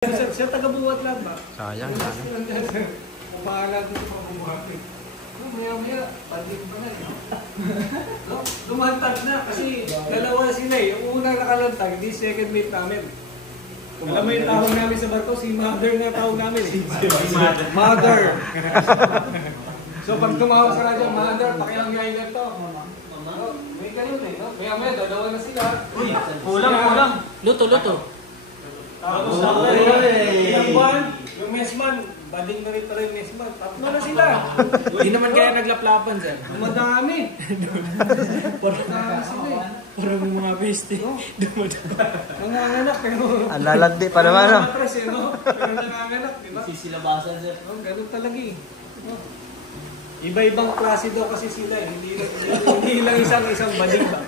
Siya taga-buwat lang ba? Sayang. Pahala dito sa buwat. Maya-maya, panding pa na eh. Lumantag na kasi dalawa sila eh. Yung unang nakalantag, hindi second mate namin. Alam mo yung tawag namin sa barko, si Mother na tawag namin eh. Mother. So pag tumawag sa radyo, Mother, pakilangayin na ito. May ganun eh, no? Maya-maya, dalawa na sila. Kulang. Luto. Tapos ilang buwan, yung mesman, bading na rin pa rin mesman. Tapos na sila. Hindi naman kaya naglaplapan dyan. Madami. Madami sila eh. Parang mga beste. Nanganganak pero... Ang lalandi pa naman, no? Matras eh, no? Pero nanganganak, di ba? Sisilabasan sir. Ganun talaga eh. Iba-ibang klase daw kasi sila eh. Hindi lang isang bading ba.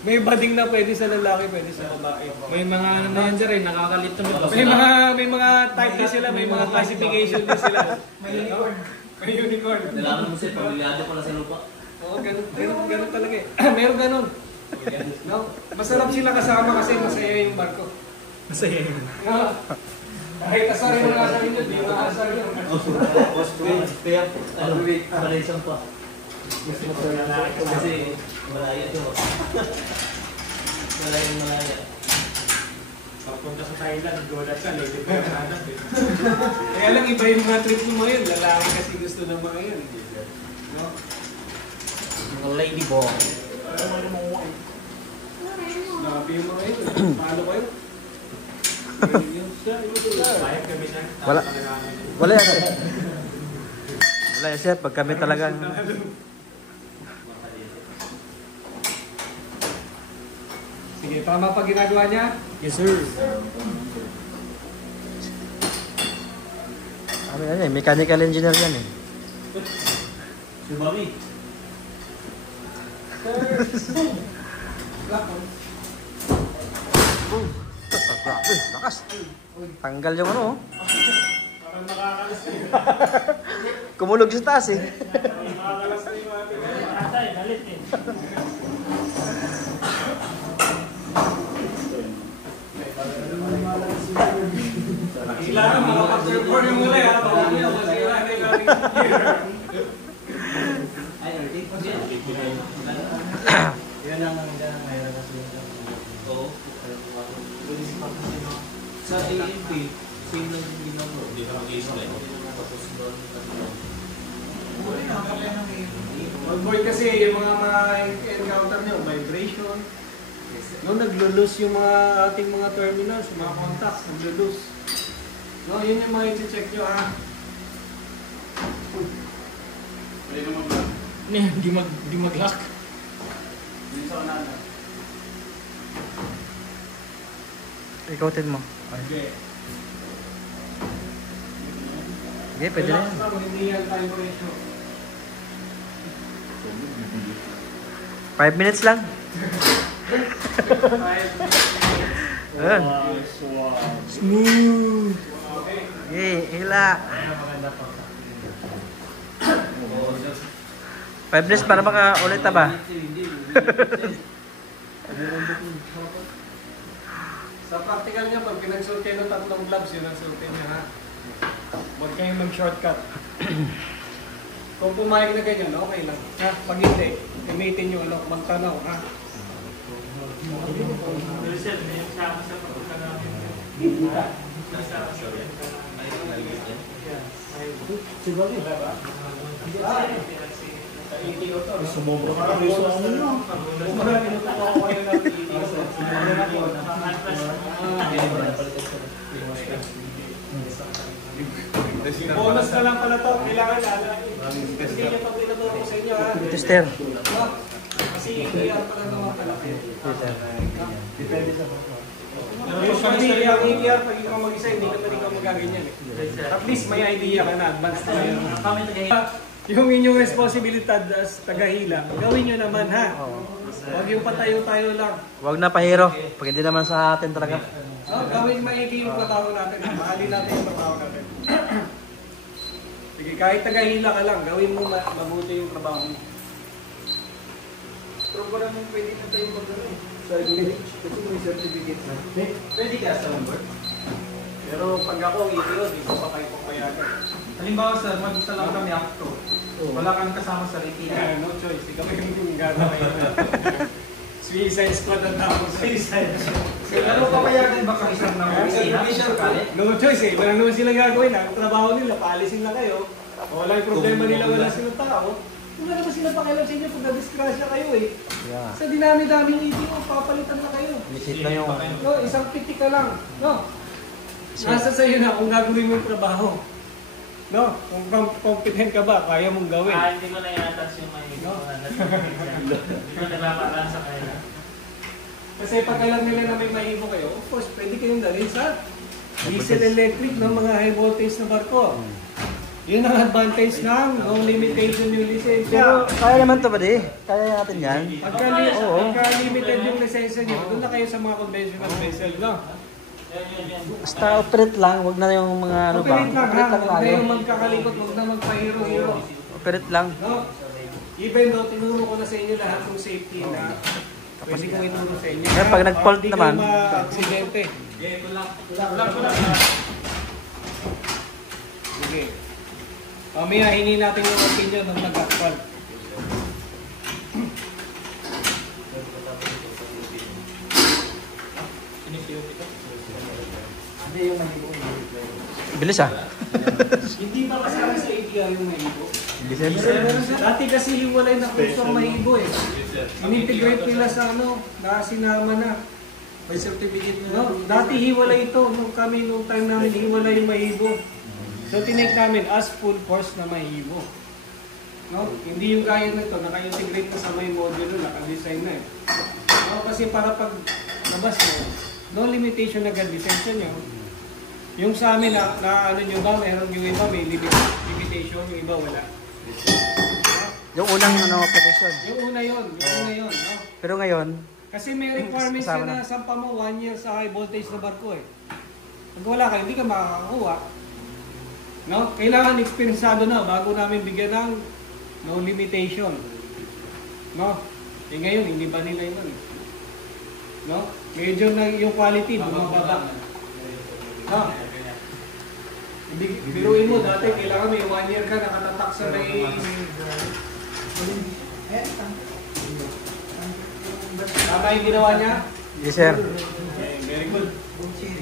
May bading na pwede sa lalaki, pwede sa babae. May mga ano na yan sir, nakakalito nito. May mga type din sila, may mga classification din sila. May unicorn. Nalaman mo sir, pamilyado pala sa lupa. Oo, ganun talaga eh. Meron ganun. No? Masarap sila kasama kasi masaya yung barko. Masaya yun. Kahit asarin mo nasa rin yun, di ba asarin yun? Kaya, palaysan pa. Kasi, malaya ito. Malaya. Pagpunta sa Thailand, golat ka, lady pa yung hanap eh. Kaya lang iba yung mga trip mo ngayon, lalaki kasi gusto ng mga yan. No? Mga lady boy. Snappy yung mga yun. Paano kayo? Wala yan, sir. Wala yan, sir. Pag kami talagang... Sige, tama pa ginagawa niya? Yes sir. Ano yan eh, mechanical engineer yan eh. Subami. Grabe, lakas. Tanggal yung ano, oh. Parang nakakalas na yun. Kumulog sa taas eh. Nakakalas na yung ating atay, galit eh. Kailangan makapag-perform yung mula ha. Baka niya, masira na yung ating gear. Yan ang mayroon na sila. Oo. Sa AMP, same lang yung ginagawa. Hindi na mag-i-slide. Tapos doon. Mag-board kasi yung mga encounter nyo, vibration. No, naglo-lose yung mga ating mga terminals, mga contacts, naglo-lose. No, yun yung mga i-check nyo ha. Pwede naman ba? Di mag-lock. Dito sa kanan. Ikotin mo. Okay. Okay, pwede na yan. Relax lang, hindi yan time ratio. 5 minutes lang. 5 Ayan. Smooth. Okay. Okay, hila. 5 minutes para makaulit na ba? Sa practical niya, pag pinag-suot kayo ng tatlong gloves, yun ang suotin niya ha. Huwag kayong mag-shortcut. Kung pumayag na ganyan, okay lang. Ha? Pag hindi, gamitin nyo, magtanaw ha. Maricel, may yung sama sa pagpunta namin. Siguro yun, ba? Sa ETO to. Sumobra ka na rin sa ano nyo. Marami na po ako kayo ng ETO. Bonus na lang pala to. Kailangan lalaki. Sige niyo pag pinaturo ko sa inyo ha. Tester. Kasi ETR pala naman kalaki. Depende sa Usually, ang ETR, pag ikaw mag-isa, hindi ka na rin magaganyan eh. At least may idea ka na, advanced na yun. Yung inyong responsibilidad as tagahila, gawin nyo naman ha. Huwag yung patayo-tayo lang. Huwag na pahiro. Pag hindi naman sa atin talaga. Gawin maigi yung trabaho natin. Mahalin natin yung trabaho natin. Sige, kahit tagahila ka lang, gawin mo mabuti yung trabaho mo. Pero ko naman pwede na tayo mag-ano eh. Sa English, kasi may certificate na. Pwede ka sa number? Pero pag ako, ito, di ko pa kayo papayagan. Halimbawa sir, mag-isa lang kami acto. Wala kang kasama sa repeat. No choice, ikaw yung gagawin. Suicide squad ang tawag. Suicide squad. Pero papayagan ba kang isang No choice eh. Wala naman silang gagawin. Ang trabaho nila, paalisin lang kayo. Wala yung problema nila, wala silang tao. Wala naman silang pakialam sa inyo pag na-disgrasya kayo eh. Yeah. Sa dinami-daming ETO, papalitan na kayo. Visit na yung... No, isang pitik ka lang. No. Nasa sa'yo na kung gagawin mo yung trabaho. No, kung competent ka ba, kaya mong gawin. Hindi ko na i-attach yung may No? Hindi ko nagpapataan sa kanila. Kasi pag alam nila na may mahibo kayo, of course, pwede kayong dalhin sa diesel electric ng mga high voltage na barko. Yun ang advantage ng no limitation yung lisensya. Pero kaya naman to ba di? Kaya natin yan. Pagka limited yung lisensya nyo, doon na kayo sa mga conventional vessel, no? Basta operate lang, wag na yung mga ano ba. Operate lang, ha? Operate lang Huwag na tayo. yung magkakalikot, huwag na magpahiro-hiro. Operate lang. No? Even though tinuro ko na sa inyo lahat ng safety na pwede kong ituro sa inyo. Kaya pag nag-fault Hindi naman, kayo ma-aksidente. Sige. Mamaya hinin natin yung opinion ng nag-fault. bilis ah. Hindi ba kasama sa ATR yung mahibo? Hindi sir. Dati kasi hiwalay na kurso ang mahibo eh. In-integrate nila sa ano, na sinama na. May certificate No, dati hiwalay ito. Nung time namin hiwalay yung mahibo. So tinake namin as full course na mahibo. No? Hindi yung gaya na ito, naka-integrate na sa may modulo, naka-design na eh. No, kasi para pag labas mo, no limitation agad lisensya nyo. Yung sa amin na ano nyo ba, meron yung iba may limitation, yung iba wala. Yung unang ano, operation. Yung una yun, no? Pero ngayon, Kasi may requirements Kasama ka na sampa mo 1 year sa high voltage na barko eh. Pag wala ka, hindi ka makakakuha. No? Kailangan experienceado na bago namin bigyan ng no limitation. No? Eh ngayon, hindi ba nila yun? No? Medyo na yung quality, bumababa. No? Hindi, biruin mo, dati kailangan may 1 year ka nakatatak sa may... Tama yung ginawa niya? yes sir. Okay, very good.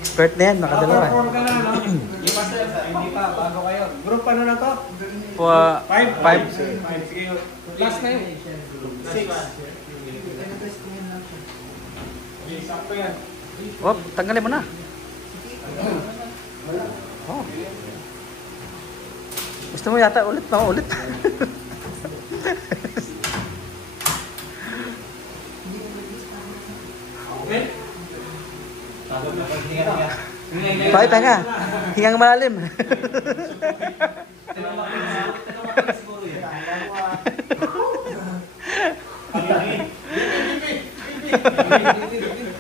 Expert na yan, nakadalawa. Nakaperform ka na, no? Hindi pa sir, hindi pa, bago kayo. Group ano na to? 5? 5. Sige, last na yun. 6. Okay, sakto yan. Oh, tanggalin mo na. Oh. Gusto mo yata ulit na ulit. Okay? Pakit nga. Hingang malalim.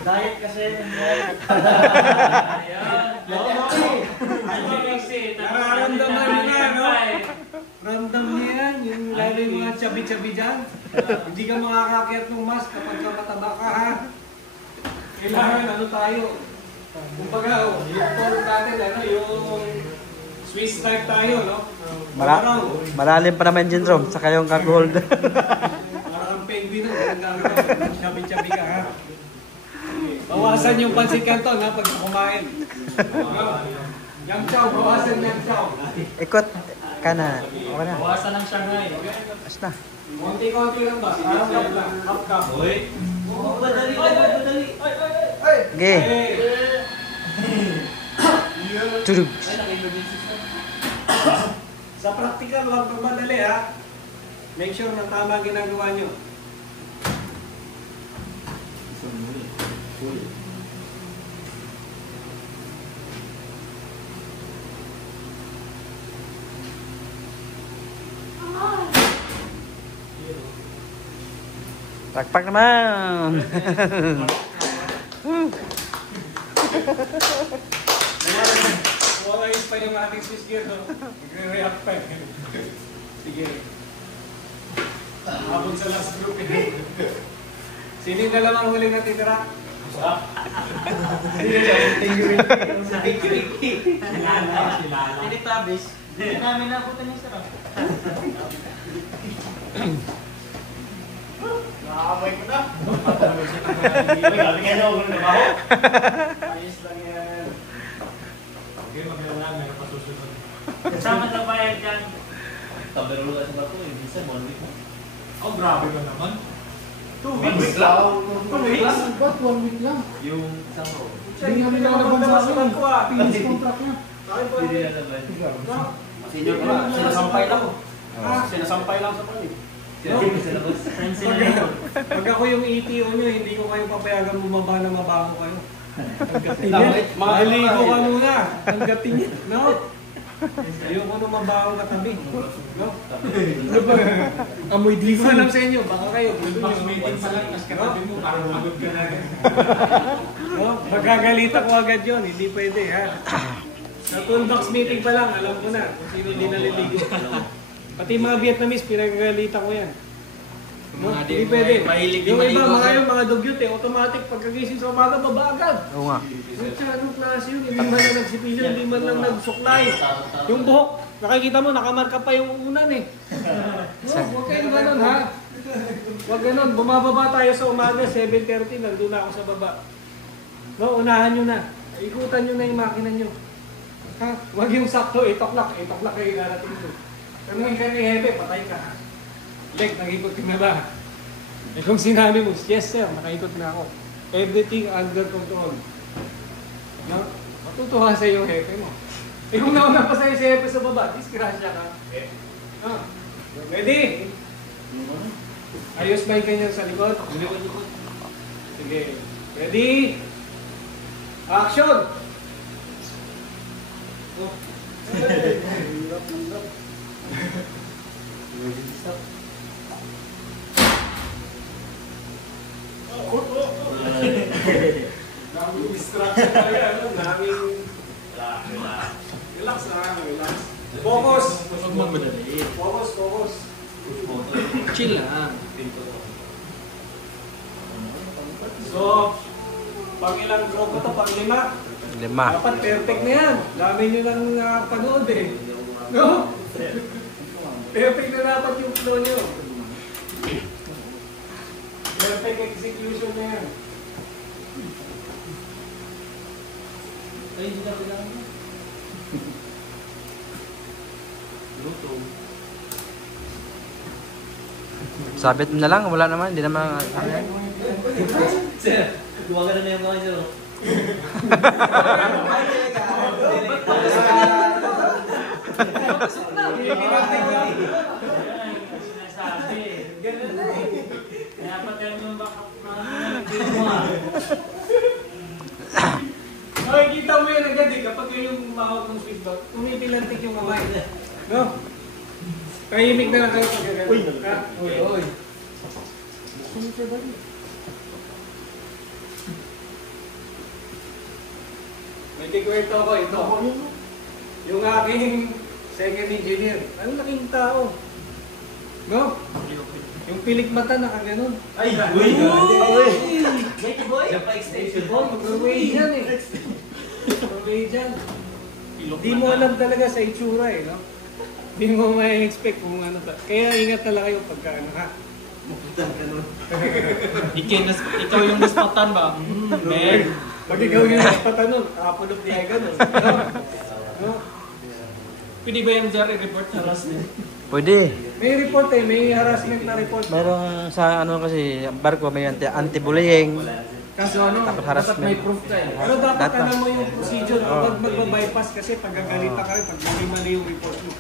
Diet kasi. Nararamdaman niyo na, no? Ramdam niya yan, yung lalo yung mga chabi-chabi dyan. Hindi ka makakakyat ng mask kapag ka mataba ka, ha? Kailangan, ano tayo? Kumbaga, yung tour natin, ano, yung Swiss type tayo, no? Malalim pa naman yung room, saka yung cargo hold. Parang ang penguin, no? Gagawin, chabi-chabi ka, ha? Bawasan yung pansit canton, ha, pag kumain. Yang chow, bawasan yang chow. Ikot kanan. Okay na. Bawasan ng Shanghai. As na. Konti-konti lang ba? Parang lang. Half cup. Madali, madali. Okay. Turug. Sa practical, huwag magmadali ha. Make sure na tama ang ginagawa nyo. Pakpak naman. Wala pa yung ating switch gear, no? Nagre-react pa. Sige. Habang sa last group, Sino yung dalawang huling natitira? Tinitabis. Hindi namin nabutan yung sarap. Nakaamoy ko na. Gabi nga na ako na ba? Ayos lang yan. Okay, magkailangan meron pa susunod. Kasama na bayad dyan. Tabero lang sa bato eh. Minsan, 1 week mo. Oh, grabe ka naman. 2 weeks lang. 2 weeks? Ba't 1 week lang? Yung isang row. Hindi namin nalaban sa akin. Finish contract niya. Hindi na naman. Senior ko na. Sinasampay lang. Sinasampay lang sa panig. Pag ako yung ETO nyo, hindi ko kayo papayagan bumaba na mabaho kayo. Mahaligo ka muna. Ang gating niya. No? Ayoko nung mabahong katabi. No? Ano ba? Amoy di ko alam sa inyo. Baka kayo. Max meeting pa lang, tas katabi mo, parang magod ka na rin. No? Magagalit ako agad yun. Hindi pwede ha. Sa toolbox meeting pa lang, alam ko na kung sino hindi naliligo. Pati mga Vietnamese, pinagagalita ko yan. No? Hindi pwede. Yung iba, mga dugyot automatic pagkagising sa umaga, babagad. Oo nga. Anong klase yun? Hindi man lang nagsipilyo, hindi man lang nagsuklay. Yung buhok, nakikita mo, nakamarka pa yung unan eh. No, huwag kayong ganun ha. Huwag ganun, bumababa tayo sa umaga, 7:30, nandun na ako sa baba. No, unahan nyo na. Ikutan nyo na yung makina nyo. Ha? Huwag yung sakto, 8 o'clock kayo darating nyo. Tanungin ka ni Hebe, patay ka. Leg, nakikot ka na ba? Eh kung sinabi mo, yes sir, nakaikot na ako. Everything under control. No? Matutuwa sa iyo yung hepe mo. Eh kung nauna pa sa'yo si hepe sa baba, disgrasya ka. Ah. Ready? Ayos ba yung kanya sa likod? Sige. Ready? Action! Oh. Daming distraction tayo, ano? Daming... Relax na, relax. Focus! Focus. Chill lang. So, pang ilang group ko to? Pang 5? 5. Dapat perfect na yan. Dami nyo lang panood eh. No? Perfect na dapat yung flow nyo. Perfect execution na yan. Ay, hindi na kailangan mo. Luto. Sabit mo na lang, wala naman, hindi naman ano yan. Sir, duwagan na yung mga sir. Sinasabi. Ganun na eh. Kaya pa kayo yung backup na Okay, kita mo yan agad eh. Kapag yun yung mahawag ng switch back, tumipilantik yung kamay. No? Tahimik na lang kayo pag gagawin. Uy! Uy! Sunod siya ba rin? May kikwento ako ito. Yung aking second engineer. Ano laking tao? No? Yung pilik mata nakaganon. Ay! Uy! Mighty boy! Pa-extension Boy, mag-away dyan eh. Mag-away dyan. Hindi mo alam talaga sa itsura eh, no? Hindi mo ma-expect kung ano ta. Kaya ingat talaga kayo pagka ano ha. Maputan ka nun. Ikaw yung naspatan ba? Men! Pag ikaw yung naspatan nun, kapulog niya ganun. No? Pwede ba yung Jerry report na harassment? Pwede. May report eh, may harassment na report. Mayroong sa ano kasi, barko may anti-bullying. Kaso ano, Dapat dapat harassment. may proof ka eh. Pero dapat Data. alam mo yung procedure, huwag magbabypass kasi pagkagalita ka rin, pag mali-mali yung report mo.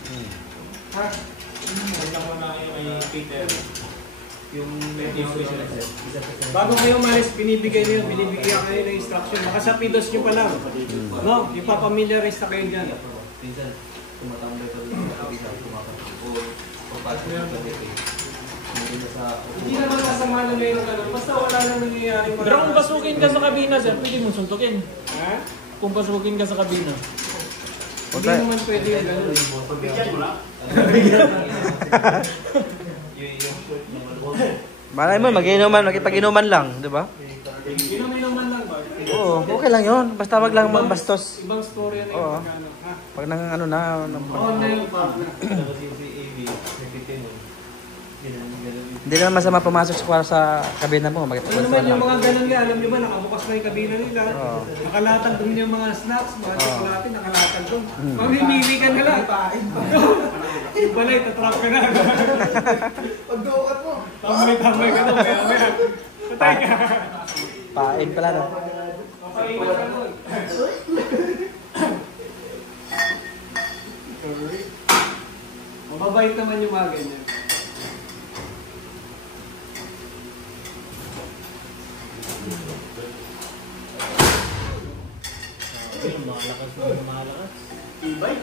Ha? Huwag mo na yung may Peter. Yung Bago kayo umalis, binibigay binibigyan kayo ng instruction. Baka sa pidos nyo pa lang. No? Ipapamiliarize na kayo dyan. Pinsan, tumatambay pa doon sa kabisa, tumatambay. Papasok yung gabi. Hindi naman kasama na mayroon ka basta wala nang nangyayari. Pero kung pasukin ka sa kabina, sir, pwede mong suntukin. Ha? Kung pasukin ka sa kabina. Hindi naman pwede yung gano'n. Bigyan mo lang. Malay mo, mag-inuman lang, di ba? Inom-inuman lang. Oo, okay lang yun. Basta wag lang magbastos. Ibang story na Oo. yung pagkano. Ha? Pag nang ano na, Oo na yung pa. hindi naman masama pumasok sa kwarto sa kabina mo. Ano Magkakwarto naman yung lang. mga ganun nga, alam niyo ba, nakabukas na yung kabina nila. Oo. Nakalatag doon yung mga snacks, mga Oo. chocolate, nakalatag doon. Mamimili ka na lang. Yung pala, itatrap ka na. Pagdukat mo. Tambay ka doon, maya. Patay ka. Pain pala no. Papainit ka doon. Sorry. Mababait naman yung mga ganyan. Ibay.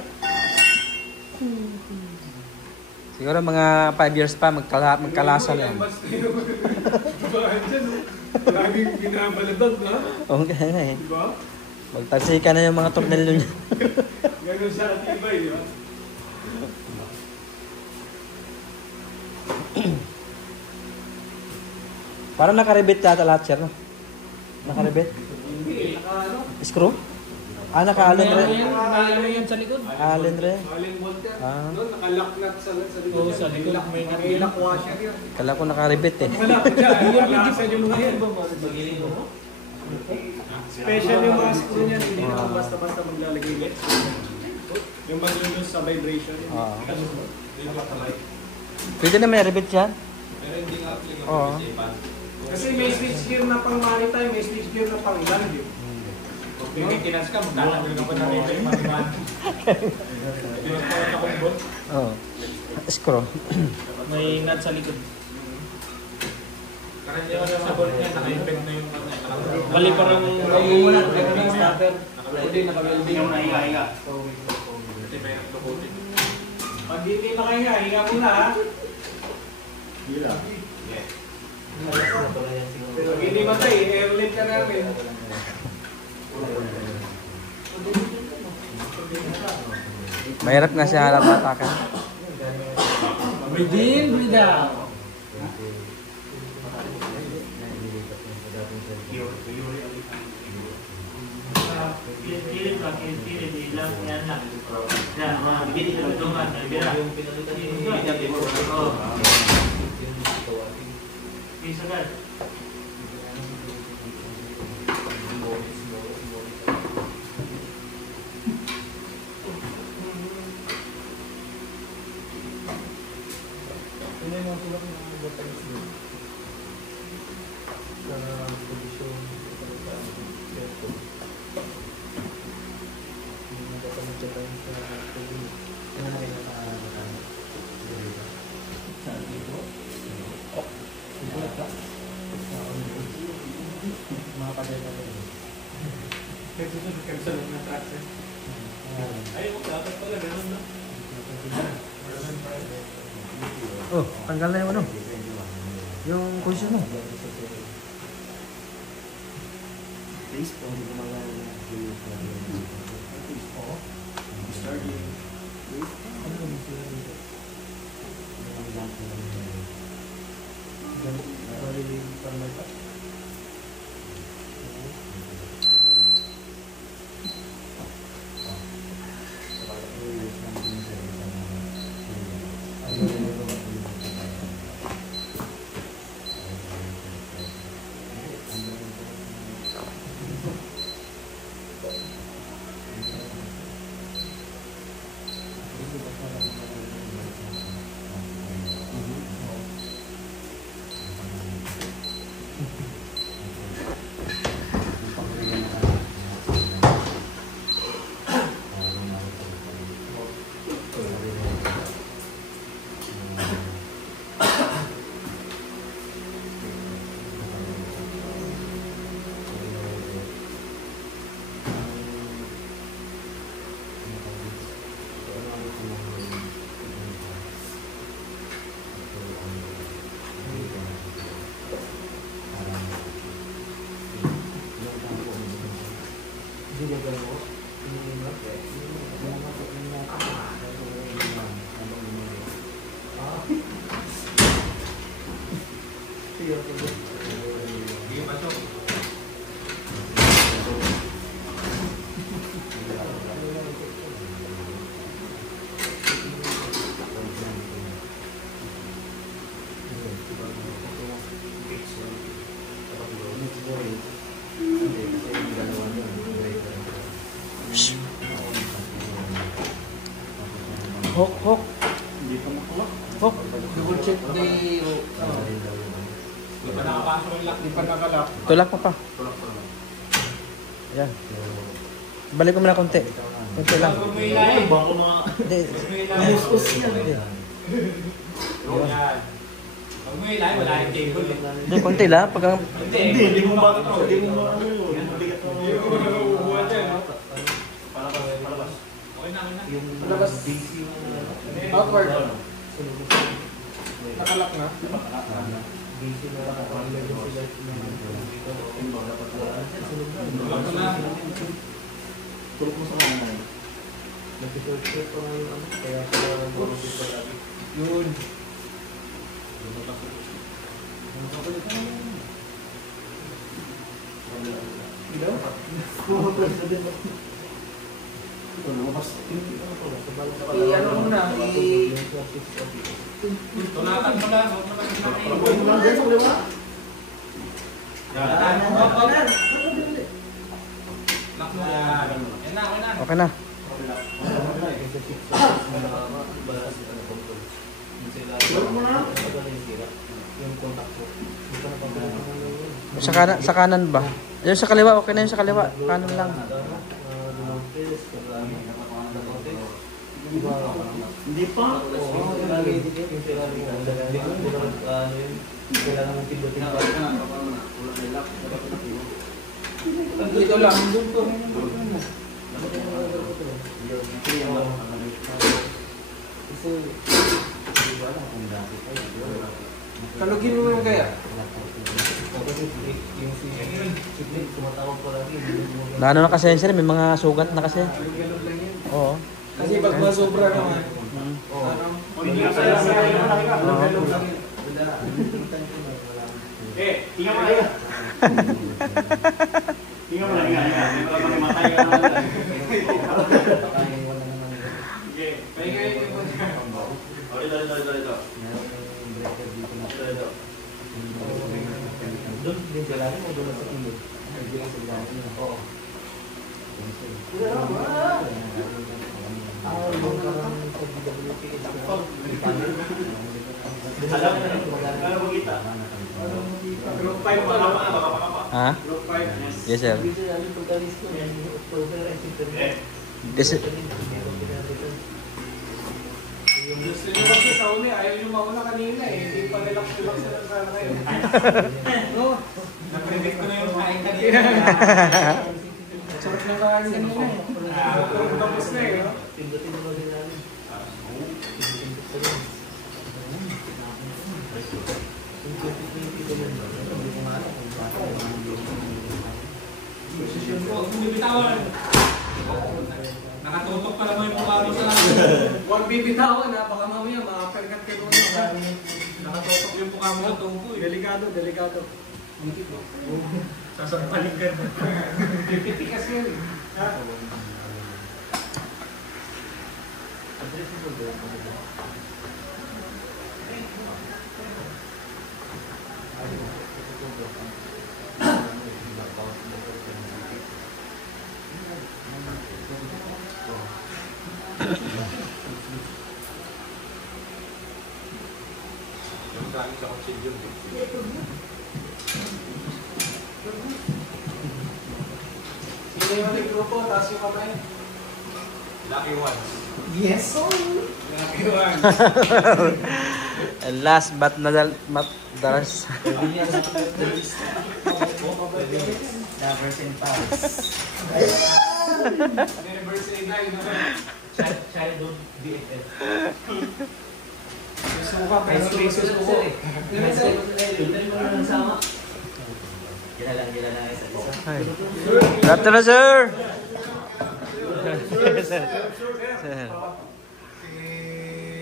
Siguro mga 5 years pa, magkalasal yan. Laging binabalabag, ha? Oo, kaya nga eh. Diba? Magtagsika na yung mga tornilyo niya. Ganun siya katibay, di ba? Parang nakaribit yata lahat sir, no? Nakaribit? Hindi, naka ano? Screw? Ah, naka-allen rin. Nalo yan sa likod. Allen rin. Alin volter. Ah. Doon, nakalock sa likod. Oo, sa likod. May Lock washer yun. Kala ko nakaribit eh. Wala ko dyan. Wala yung mga yan. Special yung mga screw niyan. Hindi naman basta-basta maglalagay ulit. Yung ba doon sa vibration yun? Oo. Nakatalay. Pwede na may ribit yan? Pero hindi nga applicable Oo. sa iba. Kasi may switch gear na pang maritime, may switch gear na pang land yun. Kung maintenance ka, magtatanggal ka pa na rin yung mga Oo. Screw. may nut sa likod. Karaniwan sa bolt niya, naka-embed na yung Mali parang Wala, ganun ang starter. Hindi, naka-welding. yung naiga-iga. Pag hindi makahinga, hinga muna ha. Pag hindi matay, airlit ka namin. Mahirap nga siya harap atakan. Breathe in, breathe out. Kilit lang, kilit lang, yan lang. Yan, mga bigit ito, dungan, nabira. Oo. Isa ka. Oh, tanggal na yung ano? Yung cushion mo. Hook, hook. Hindi pa makuha. Hook. Double check the... Hindi pa nakapasok yung lock. Hindi pa nakalak. Tulak mo pa. Ayan. Balik ko muna konti. Konti lang. Huwag mo ilalim. Hindi. Huwag mo ilalim. Hindi. Yan. Huwag mo ilalim. Wala yung cable. Hindi, konti lang. Pag ang... Hindi mo ba ito? Hindi mo ba ito? Hindi mo nabubuhat yan. Palabas. Okay na, okay na. Labas. Outward. Nakalak na. Tulak ko na. Tulog mo sa kanan. Yun. Ito na, mas... I-ano mo na. Tunatan mo lang. Huwag mo lang Huwag mo lang din sa kaliwa. Tunatan mo. Lock mo yan. Yan na, okay na. Okay na. Tulog mo na. Sa kanan ba? Yung sa kaliwa, okay na yung sa kaliwa. Kanan lang. Hindi pa. Dito lang. Kalugin mo yung kaya. Naano na kasi sir, may mga sugat na kasi. Ganun lang yan. Oo. Kasi pag masobra naman, Hindi ka pala sa ganun lang yan. Tingnan mo lang. Tingnan mo lang. Hindi mo lang matay ka naman. Sige. Pahinga yung ito. Doon din sila rin o doon sa ilog? Nagbilang sila rin. Oo. Alam mo kita. Group 5 pa lang. Ha? Group 5. Yes sir. Kasi Yung gusto nyo kasi sa uli, ayaw nyo mauna kanina eh. Hindi pa relax-relax na lang sana kayo. No? Na-predict ko na yung kain kanina. Sarap ng kain kanina eh. Tapos na eh. no? Huwag mong bibitawan. Nakatutok pa naman yung mukha mo sa... Huwag bibitawan ha, baka mamaya makapergat ka doon. Nakatutok yung mukha mo sa tungko eh. Delikado, delikado. Sasampalin ka na. Pipitikas yan eh. Ha? Sino yung ating grupo? Taas yung kamay. Lucky one. Yes, sir. Lucky one. and last but not the last. Anniversary na yun. Childhood BFF. Suka, pero basis ko. Good afternoon sir. Sir.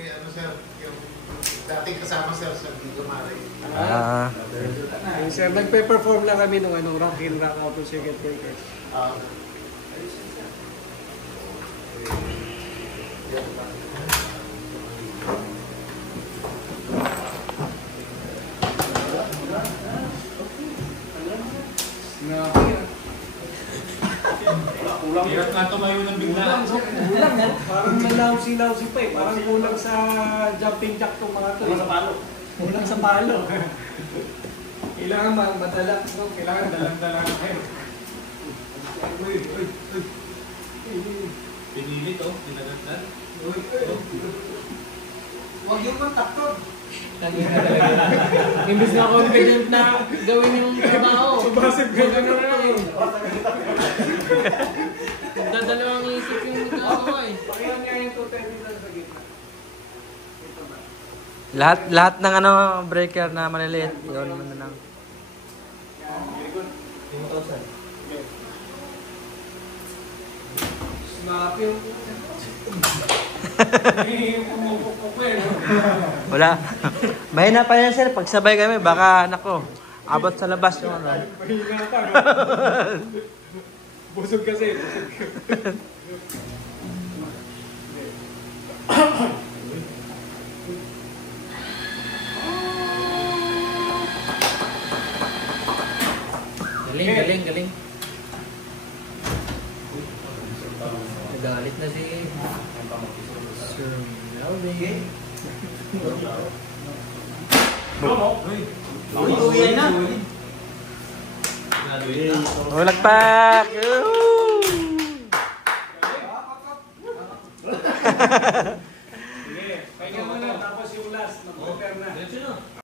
Ano sir, yung dating kasama sir sa Video Mare. Yung sir, nagpe-perform lang kami nung Rock in Rock Out to Circuit Breakers. Kulang Hirap nga tumayo ng bigla. Kulang, no? Parang nalawsi-lawsi pa eh. Parang kulang sa jumping jack itong mga ito. Kulang sa palo. Kulang sa palo. Kailangan madala, no? Kailangan dalang-dala ng hair. Pinilit oh, pinagatan. Huwag yung kontaktor. Imbis na confident na gawin yung trabaho. Subasip ka na lang eh. Dadalawang isip yung gagawa eh. Pakailan nga yung total dito sa gitna. Ito ba? Lahat ng ano breaker na maliliit, yun naman na lang. Yan, very good. 5,000. Okay. Snap yung... Yung pumupukpuk ko eh, no? Wala. Mahina pa yan sir, pagsabay kami, baka nako, abot sa labas yung ano. Mahina pa, no? Busog kasi, busog. Galing. Nagalit na si Sir Melvin. Uy, na. Ulagpak! Woo!